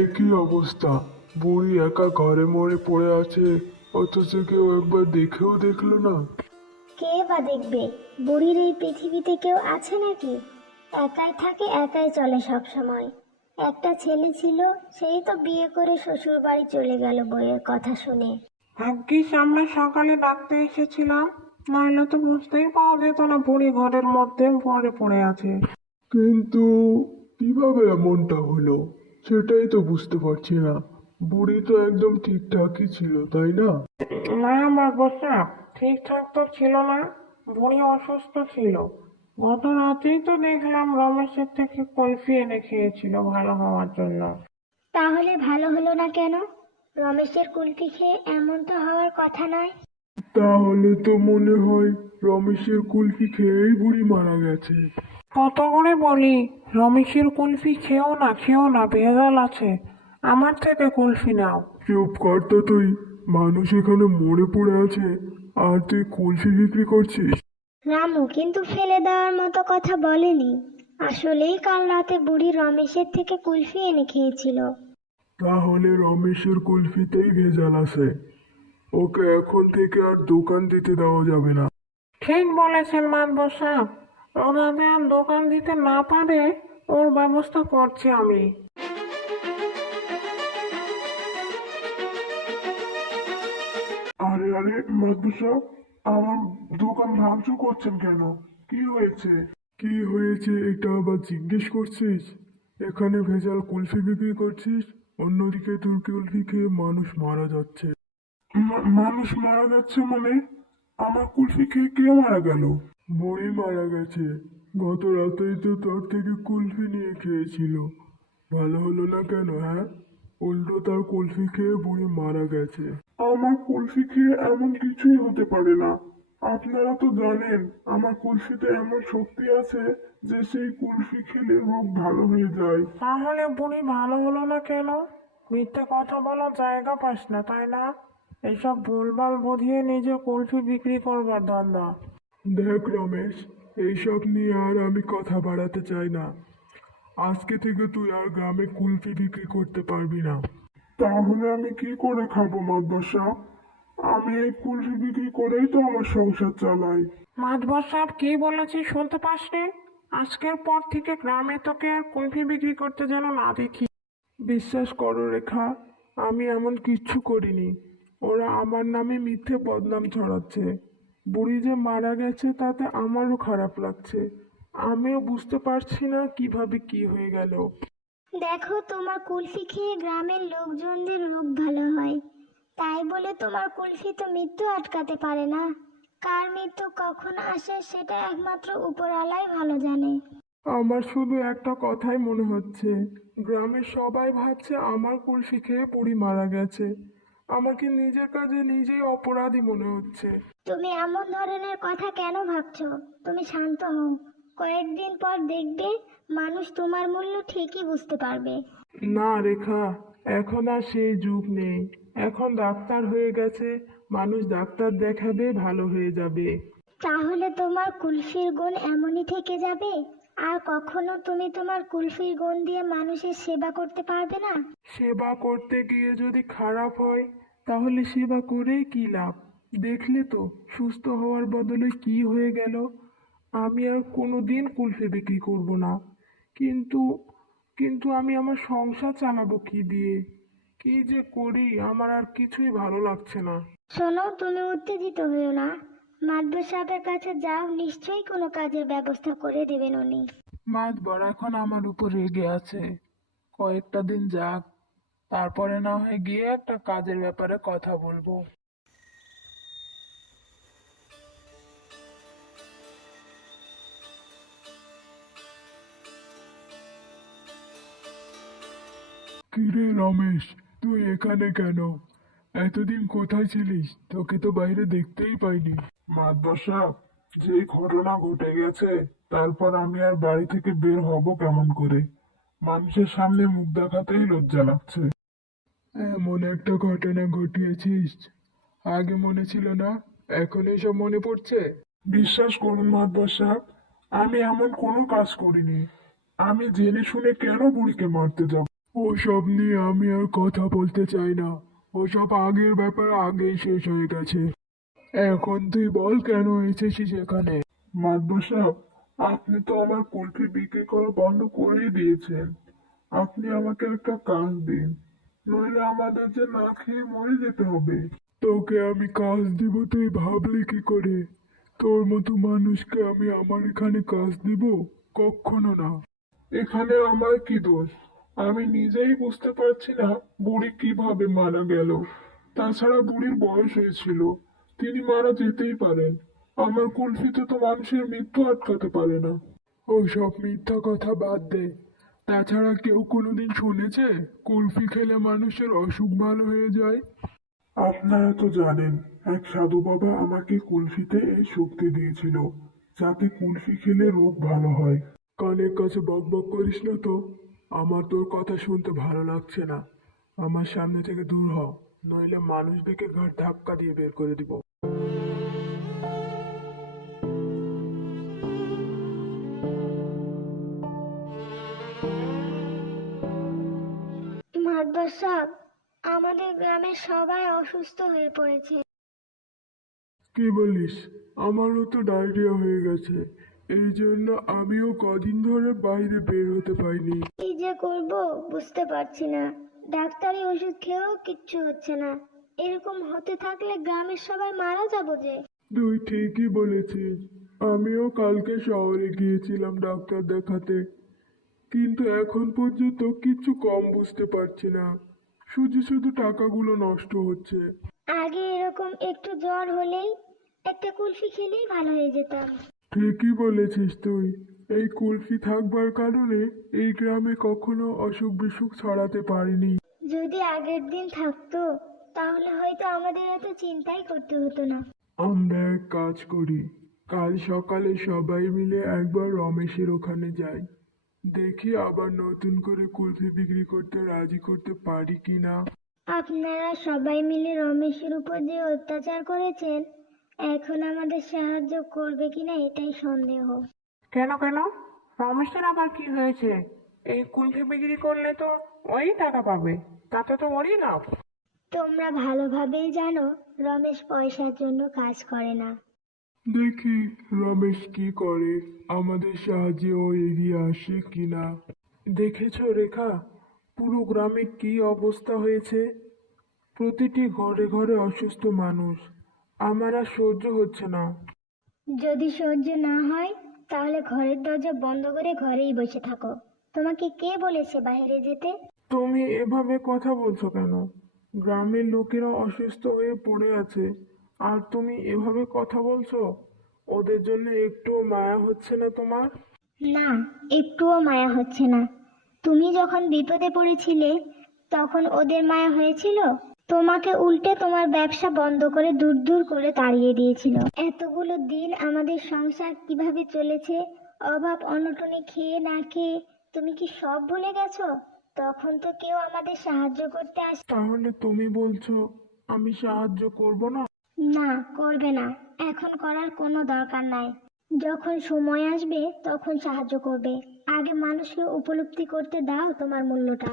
একই অবস্থা। বুড়ি একা ঘরে মরে পড়ে আছে, অথচ কেউ একবার দেখেও দেখলো না। কে বা দেখবে? বুড়ির এই পৃথিবীতে কেউ আছে নাকি? একাই থাকে, একাই চলে সব সময়। একটা ছেলে ছিল, সেই তো বিয়ে করে শ্বশুর বাড়ি চলে গেল বইয়ের কথা শুনে। ভাগ্যিস আমরা সকালে ডাকতে এসেছিলাম, নইলে তো বুঝতেই পাওয়া যেত না বুড়ি ঘরের মধ্যে পড়ে পড়ে আছে। কিন্তু কিভাবে এমনটা হলো সেটাই তো বুঝতে পারছি না। বুড়ি তো একদম ঠিকঠাকই ছিল, তাই না? না আমার বসা, ঠিকঠাক তো ছিল না। বুড়ি অসুস্থ ছিল। গত রাতেই তো দেখলাম রমেশের থেকে কলফি এনে খেয়েছিল ভালো হওয়ার জন্য। তাহলে ভালো হলো না কেন? রমেশের কুলফি খেয়ে এমন তো হওয়ার কথা নয়। তাহলে তো মনে হয় রমেশের কুলফি খেয়েই বুড়ি মারা গেছে। কত করে বলি রমেশের কুলফি খেও না, ভেজাল আছে। আমার থেকে কুলফি নাও। চুপ কর তো তুই। মানুষ এখানে মরে পড়ে আছে, আর তুই কুলফি বিক্রি করছিস? রামু কিন্তু ফেলে দেওয়ার মতো কথা বলেনি। আসলেই কাল রাতে বুড়ি রমেশের থেকে কুলফি এনে খেয়েছিল। তাহলে রমেশের কুলফিতেই ভেজাল আছে। ওকে এখন থেকে আর দোকান দিতে দেওয়া যাবে না। ঠিক বলেছেন মাতবর সাহেব। ও যাতে আর দোকান দিতে না পারে ওর ব্যবস্থা করছি আমি। আরে আরে মাদবর সাহেব, আমার দোকান ভাঙচুর করছেন কেন? কি হয়েছে? কি হয়েছে এটা আবার জিজ্ঞেস করছিস? এখানে ভেজাল কুলফি বিক্রি করছিস, অন্যদিকে তোর কুলফি খেয়ে মানুষ মারা যাচ্ছে। মানুষ মারা যাচ্ছে মানে? আমার কুলফি খেয়ে কে মারা গেল? বুড়ি মারা গেছে। গত রাতেই তো তোর থেকে কুলফি নিয়ে খেয়েছিল। ভালো হলো না কেন, হ্যাঁ? উল্টো তার কুলফি খেয়ে বুড়ি মারা গেছে। আমার কুলফি খেয়ে এমন কিছুই হতে পারে না। আপনারা তো জানেন আমার কুলফিতে এমন শক্তি আছে যে সেই কুলফি খেলে রোগ ভালো হয়ে যায়। তাহলে বুড়ি ভালো হলো না কেন? মিথ্যে কথা বলার জায়গা পাস না, তাই না? এইসব ভুলভাল বুঝিয়ে নিজে কুলফি বিক্রি করবার ধান্দা। দেখ রমেশ, এইসব নিয়ে আর আমি কথা বাড়াতে চাই না। আজকে থেকে তুই আর গ্রামে কুলফি বিক্রি করতে পারবি না। তাহলে আমি কি করে খাবো মাদবর সাহেব? আমি এই কুলফি বিক্রি করেই তো আমার সংসার চালাই। মাতবর সাহেব কি বলেছি শুনতে পাসনি? আজকের পর থেকে গ্রামে তোকে আর কুলফি বিক্রি করতে যেন না দেখি। বিশ্বাস করো রেখা, আমি এমন কিচ্ছু করিনি। ওরা আমার নামে মিথ্যে বদনাম ছড়াচ্ছে। বুড়ি যে মারা গেছে তাতে আমারও খারাপ লাগছে। আমিও বুঝতে পারছি না কিভাবে কি হয়ে গেল। দেখো, তোমার কুলফি খেয়ে গ্রামের লোকজনদের রোগ ভালো হয়, তাই বলে তোমার কুলফি তো মৃত্যু আটকাতে পারে না। কার মৃত্যু কখন আসে সেটা একমাত্র উপরওয়ালাই ভালো জানে। আমার শুধু একটা কথাই মনে হচ্ছে, গ্রামের সবাই ভাবছে আমার কুলফি খেয়ে বুড়ি মারা গেছে। আমাকে নিজের কাজে নিজেই অপরাধী মনে হচ্ছে। তুমি এমন ধরনের কথা কেন ভাবছো? তুমি শান্ত হও। কয়েকদিন পর দেখবে মানুষ তোমার মূল্য ঠিকই বুঝতে পারবে। না রেখা, এখন আর সেই যুগ নেই। এখন ডাক্তার হয়ে গেছে, মানুষ ডাক্তার দেখাবে, ভালো হয়ে যাবে। তাহলে তোমার কুলফির গুণ এমনই থেকে যাবে, আর কখনো তুমি তোমার কুলফির গুণ দিয়ে মানুষের সেবা করতে পারবে না। সেবা করতে গিয়ে যদি খারাপ হয়, তাহলে সেবা করেই কি লাভ? দেখলে তো সুস্থ হওয়ার বদলে কি হয়ে গেল। আমি আর কোনোদিন কুলফি বিক্রি করব না। কিন্তু কিন্তু আমি আমার সংসার চালাবো কি দিয়ে? কি যে করি, আমার আর কিছুই ভালো লাগছে না। শোনো, তুমি উত্তেজিত হইও না। মাতবর সাহেবের কাছে যাও, নিশ্চয়ই কোনো কাজের ব্যবস্থা করে দেবেন উনি। মাতবর এখন আমার উপর রেগে আছে। কয়েকটা দিন যাক, তারপরে না হয় গিয়ে একটা কাজের ব্যাপারে কথা বলবো। কিরে রমেশ, তুই এখানে কেন? এতদিন কোথায় ছিলিস? তোকে তো বাইরে দেখতেই পাইনি। মাদবর সাহেব, যে ঘটনা ঘটে গেছে তারপর আমি আর বাড়ি থেকে বের হব কেমন করে? মানুষের সামনে মুখ দেখাতেই লজ্জা লাগছে। এমন একটা ঘটনা ঘটিয়েছিস, আগে মনে ছিল না, এখন এসব মনে পড়ছে? বিশ্বাস করুন মাদবর সাহেব, আমি এমন কোনো কাজ করিনি। আমি জেনে শুনে কেন বুড়িকে মারতে যাব? ওসব নিয়ে আমি আর কথা বলতে চাই না। ওসব আগের ব্যাপার আগেই শেষ হয়ে গেছে। এখন তুই বল কেন এসেছিস এখানে? মাদবর সাহেব, আপনি তো আমার কুলফি বিক্রি করা বন্ধ করেই দিয়েছেন। আপনি আমাকে একটা কাজ দিন, নইলে আমাদের যে না খেয়ে মরে যেতে হবে। তোকে আমি কাজ দিব তুই ভাবলি কি করে? তোর মতো মানুষকে আমি আমার এখানে কাজ দিব? কখনো না। এখানে আমার কি দোষ? আমি নিজেই বুঝতে পারছি না বুড়ি কিভাবে মারা গেল। তাছাড়া বুড়ির বয়স হয়েছিল, তিনি মারা যেতেই পারেন। আমার কুলফিতে তো মানুষের মৃত্যু আটকাতে পারে না। ওসব মিথ্যা কথা বাদ দে। তাছাড়া কেউ কোনোদিন শুনেছে কুলফি খেলে মানুষের অসুখ ভালো হয়ে যায়? আপনারা তো জানেন, এক সাধু বাবা আমাকে কুলফিতে এই শক্তি দিয়েছিল, যাতে কুলফি খেলে রোগ ভালো হয়। কানের কাছে বক বক করিস না তো। আমার তোর কথা শুনতে ভালো লাগছে না। আমার সামনে থেকে দূর হ, নইলে মানুষ দেখে ঘাট ধাক্কা দিয়ে বের করে দিব। মাদবর সাহেব, আমাদের গ্রামের সবাই অসুস্থ হয়ে পড়েছে। কি বলিস? আমারও তো ডায়রিয়া হয়ে গেছে। এই জন্য আমিও কদিন ধরে বাইরে বের হতে পারিনি। কি যে করব বুঝতে পারছি না। ডাক্তারি ওষুধ খেয়েও কিচ্ছু হচ্ছে না। এরকম হতে থাকলে গ্রামের সবাই মারা যাবো যে। তুই ঠিকই বলেছিস। আমিও কালকে শহরে গিয়েছিলাম ডাক্তার দেখাতে, কিন্তু এখন পর্যন্ত কিচ্ছু কম বুঝতে পারছি না। শুধু শুধু টাকাগুলো নষ্ট হচ্ছে। আগে এরকম একটু জ্বর হলেই একটা কুলফি খেলেই ভালো হয়ে যেতাম। ঠিকই বলেছিস তুই। এই কুলফি থাকবার কারণে এই গ্রামে কখনো অসুখ বিসুখ ছড়াতে পারিনি। যদি আগের দিন থাকতো তাহলে হয়তো আমাদের এত চিন্তাই করতে হতো না। আমরা এক কাজ করি, কাল সকালে সবাই মিলে একবার রমেশের ওখানে যাই। দেখি আবার নতুন করে কুলফি বিক্রি করতে রাজি করতে পারি কিনা। আপনারা সবাই মিলে রমেশের উপর যে অত্যাচার করেছেন, এখন আমাদের সাহায্য করবে কিনা এটাই সন্দেহ। কেন কেন? রমেশের আবার কি হয়েছে? এই কুলফি বিক্রি করলে তো ওই টাকা পাবে, তাতে তো ওরই লাভ। তোমরা ভালোভাবেই জানো রমেশ পয়সার জন্য কাজ করে না। দেখি রমেশ কি করে, আমাদের সাহায্যে ও এগিয়ে আসে কিনা। দেখেছো রেখা, পুরো গ্রামে কি অবস্থা হয়েছে? প্রতিটি ঘরে ঘরে অসুস্থ মানুষ। আমার আর সহ্য হচ্ছে না। যদি সহ্য না হয় তাহলে ঘরের দরজা বন্ধ করে ঘরেই বসে থাকো। তোমাকে কে বলেছে বাইরে যেতে? তুমি এভাবে কথা বলছো কেন? গ্রামের লোকেরা অসুস্থ হয়ে পড়ে আছে, আর তুমি এভাবে কথা বলছো? ওদের জন্য একটুও মায়া হচ্ছে না তোমার? না, একটুও মায়া হচ্ছে না। তুমি যখন বিপদে পড়েছিলে তখন ওদের মায়া হয়েছিল? তোমাকে উল্টে তোমার ব্যবসা বন্ধ করে দূর দূর করে তাড়িয়ে দিয়েছিল। এতগুলো দিন আমাদের সংসার কিভাবে চলেছে, অভাব অনটনে খেয়ে না খেয়ে, তুমি কি সব ভুলে গেছো? তখন তো কেউ আমাদের সাহায্য করতে তাহলে তুমি বলছো আমি সাহায্য করব না? না, করবে না। এখন করার কোনো দরকার নাই। যখন সময় আসবে তখন সাহায্য করবে। আগে মানুষকে উপলব্ধি করতে দাও তোমার মূল্যটা।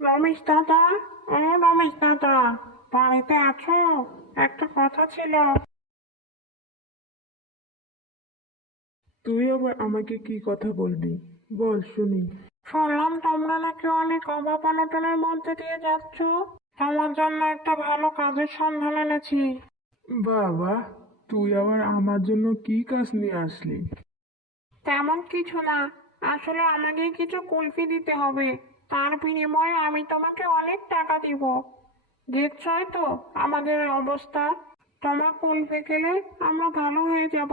রমেশ দাদা, ও রমেশ দাদা, বাড়িতে আছো? একটা কথা ছিল। তুই আবার আমাকে কি কথা বলবি? বল শুনি। শুনলাম তোমরা নাকি অনেক অভাব অনটনের মধ্যে দিয়ে যাচ্ছ। তোমার জন্য একটা ভালো কাজের সন্ধান এনেছি। বাবা, তুই আবার আমার জন্য কি কাজ নিয়ে আসলি? তেমন কিছু না, আসলে আমাকে কিছু কুলফি দিতে হবে। তার বিনিময়ে আমি তোমাকে অনেক টাকা দিব। দেখছই তো আমাদের অবস্থা। তোমার কুলফি খেলে আমরা ভালো হয়ে যাব।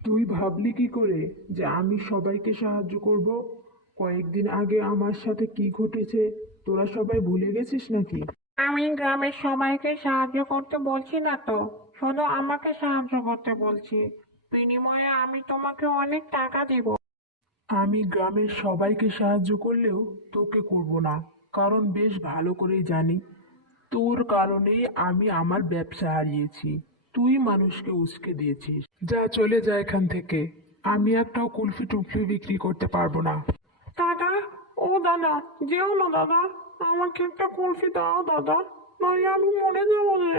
তুই ভাবলি কি করে যে আমি সবাইকে সাহায্য করব? কয়েকদিন আগে আমার সাথে কি ঘটেছে তোরা সবাই ভুলে গেছিস নাকি? আমি গ্রামের সবাইকে সাহায্য করতে বলছি না তো, শুধু আমাকে সাহায্য করতে বলছি। বিনিময়ে আমি তোমাকে অনেক টাকা দেব। আমি গ্রামের সবাইকে সাহায্য করলেও তোকে করব না, কারণ বেশ ভালো করেই জানি তোর কারণেই আমি আমার ব্যবসা হারিয়েছি। তুই মানুষকে উস্কে দিয়েছিস। যা চলে যা এখান থেকে। আমি একটাও কুলফি টুলফি বিক্রি করতে পারবো না। দাদা, যেও না দাদা, আমাকে একটা কুলফি দাও দাদা, নইলে আমি মরে যাবো রে।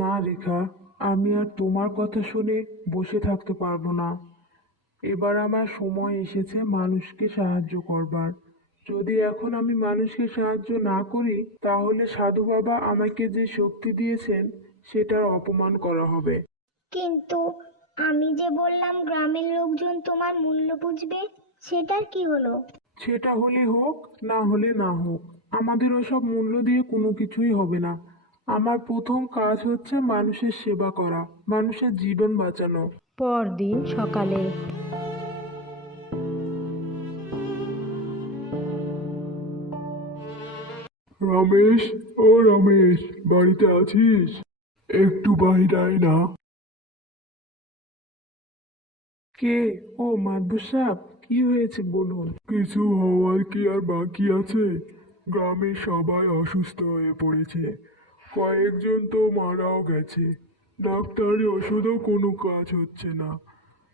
না রেখা, আমি আর তোমার কথা শুনে বসে থাকতে পারবো না। এবার আমার সময় এসেছে মানুষকে সাহায্য করবার। যদি এখন আমি মানুষকে সাহায্য না করি তাহলে সাধু বাবা আমাকে যে শক্তি দিয়েছেন সেটার অপমান করা হবে। কিন্তু আমি যে বললাম গ্রামের লোকজন তোমার মূল্য বুঝবে, সেটার কি হলো? সেটা হলে হোক, না হলে না হোক, আমাদের ওসব মূল্য দিয়ে কোনো কিছুই হবে না। আমার প্রথম কাজ হচ্ছে মানুষের সেবা করা, মানুষের জীবন বাঁচানো। পরদিন সকালে রমেশ, ও রমেশ, বাড়িতে আছিস? একটু বাইরে আয় না। কে? ও মাধবর সাহেব, কি হয়েছে বলুন। কিছু হওয়ার কি আর বাকি আছে? গ্রামের সবাই অসুস্থ হয়ে পড়েছে, কয়েকজন তো মারাও গেছে। ডাক্তারি ওষুধও কোনো কাজ হচ্ছে না।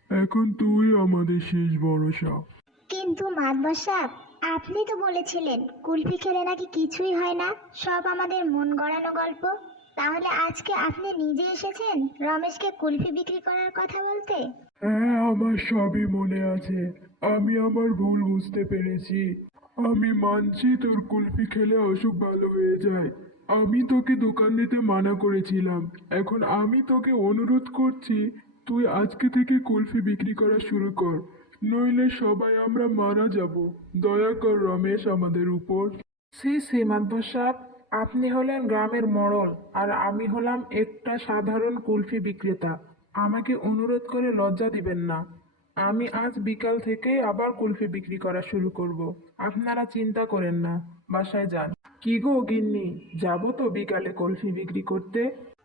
এখন তুই আমাদের শেষ ভরসা। কিন্তু মাতবার সাহেব, আপনি তো বলেছিলেন কুলফি খেলে নাকি কিছুই হয় না, সব আমাদের মন গড়ানো গল্প। তাহলে আজকে আপনি নিজে এসেছেন রমেশকে কুলফি বিক্রি করার কথা বলতে? হ্যাঁ, আমার সবই মনে আছে। আমি আমার ভুল বুঝতে পেরেছি। আমি মানছি তোর কুলফি খেলে অসুখ ভালো হয়ে যায়। আমি তোকে দোকান দিতে মানা করেছিলাম। এখন আমি তোকে অনুরোধ করছি, তুই আজকে থেকে কুলফি বিক্রি করা শুরু কর, নইলে সবাই আমরা মারা যাব। দয়া কর রমেশ আমাদের উপর। সি মাধবর সাহেব, আপনি হলেন গ্রামের মোড়ল আর আমি হলাম একটা সাধারণ কুলফি বিক্রেতা। আমাকে অনুরোধ করে লজ্জা দিবেন না। আমি আজ বিকাল থেকেই আবার কুলফি বিক্রি করা শুরু করব। আপনারা চিন্তা করেন না, বাসায় যান। কি গো গিন্নি, যাবো তো বিকালে কুলফি বিক্রি করতে?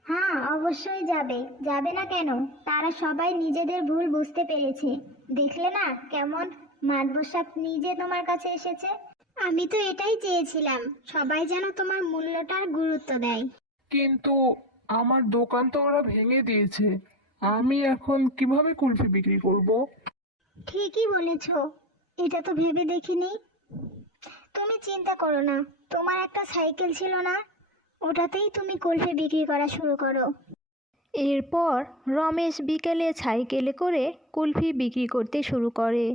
হ্যাঁ, অবশ্যই যাবে। যাবে না কেন? তারা সবাই নিজেদের ভুল বুঝতে পেরেছে। দেখলে না কেমন মাতবর সাহেব নিজে তোমার কাছে এসেছে? আমি তো এটাই চেয়েছিলাম, সবাই যেন তোমার মূল্যটার গুরুত্ব দেয়। কিন্তু আমার দোকান তো ওরা ভেঙে দিয়েছে, আমি এখন কিভাবে কুলফি বিক্রি করব? ঠিকই বলেছ, এটা তো ভেবে দেখিনি। তুমি চিন্তা করো না, তোমার একটা সাইকেল ছিল না, ওটাতেই তুমি কুলফি বিক্রি করা শুরু করো। এরপর রমেশ বিকেলে সাইকেলে করে কুলফি বিক্রি করতে শুরু করে।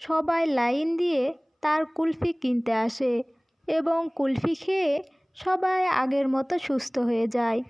সবাই লাইন দিয়ে তার কুলফি কিনতে আসে এবং কুলফি খেয়ে সবাই আগের মতো সুস্থ হয়ে যায়।